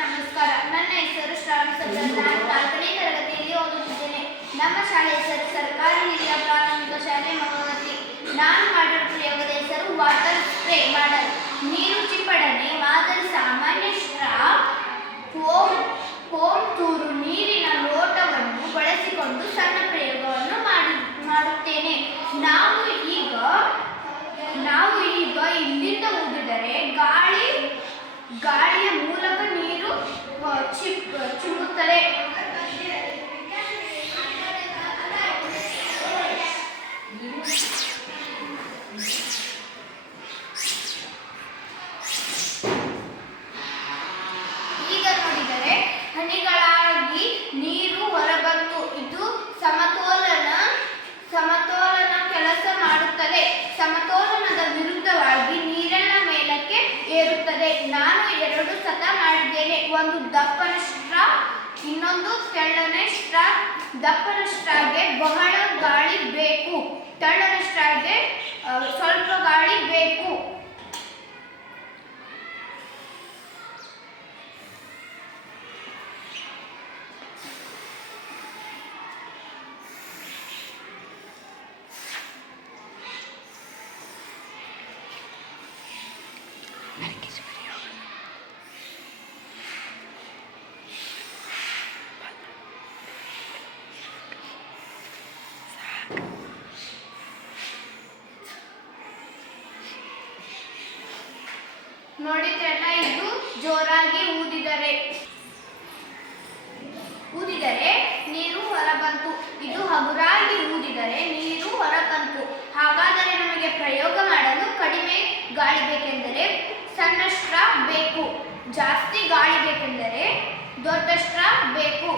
ನಮಸ್ಕಾರ. ನನ್ನ ಹೆಸರು ಶ್ರಾವಣಿ ಸಜ್ಜನ್. ನಾನು 4ನೇ ತರಗತಿಯಲ್ಲಿ ಓದುತ್ತಿದ್ದೇನೆ. ನಮ್ಮ ಶಾಲೆಯ ಹೆಸರು ಸರ್ಕಾರಿ ಹಿರಿಯ ಪ್ರಾಥಮಿಕ ಶಾಲೆ ಮಗವತಿ. ನಾನು ಮಾಡಿರುವ ಪ್ರಯೋಗದ ಹೆಸರು ವಾಟರ್ ಸ್ಪ್ರೇ ಮಾಡಲ್. ನೀರು ಸಿಂಪಡಣೆ ಮಾದರಿ ಸಾಮಾನ್ಯ ಸ್ಟ್ರಾ, ಫೋಮ್ ತೂರು ನೀರಿನ ಲೋಟವನ್ನು ಬಳಸಿಕೊಂಡು ಸಣ್ಣ ಪ್ರಯೋಗವನ್ನು ಮಾಡುತ್ತೇನೆ. ನಾವು ಈಗ ಇಲ್ಲಿಂದ ಊದಿದರೆ ಗಾಳಿಯ ಮೂಲಕ ನೀರು ಚಿಮ್ಮುತ್ತದೆ. ಈಗ ನೋಡಿದರೆ ಹನಿಗಳಾಗಿ ನೀರು ಹೊರಬಂತು. ಇದು ಸಮತೋಲನ ಕೆಲಸ ಮಾಡುತ್ತದೆ. ಸಮತೋಲನದ ವಿರುದ್ಧವಾಗಿ ನೀರೆಲ್ಲ ಮೇಲಕ್ಕೆ ಏರುತ್ತದೆ. ನಾನು 2 ಸತ ಮಾಡಿದ್ದೇನೆ. ಒಂದು ದಪ್ಪನ ಸ್ಟ್ರಾ, ಇನ್ನೊಂದು ತೆಳ್ಳನೆ ಸ್ಟ್ರಾ. ದಪ್ಪನ ಸ್ಟ್ರಾಗೆ ಬಹಳ ಗಾಳಿ ಬೇಕು, ತೆಳ್ಳನ ಸ್ಟ್ರಾಗೆ ಸ್ವಲ್ಪ ಗಾಳಿ ಬೇಕು. ನೋಡಿದ್ರಲ್ಲ, ಇದು ಜೋರಾಗಿ ಊದಿದರೆ ನೀರು ಹೊರಬಂತು. ಇದು ಹಗುರಾಗಿ ಊದಿದರೆ ನೀರು ಹೊರಬಂತು. ಹಾಗಾದರೆ ನಮಗೆ ಪ್ರಯೋಗ ಮಾಡಲು ಕಡಿಮೆ ಗಾಳಿ ಬೇಕೆಂದರೆ ಸಣ್ಣ ಸ್ಟ್ರಾ ಬೇಕು, ಜಾಸ್ತಿ ಗಾಳಿ ಬೇಕೆಂದರೆ ದೊಡ್ಡ ಸ್ಟ್ರಾ ಬೇಕು.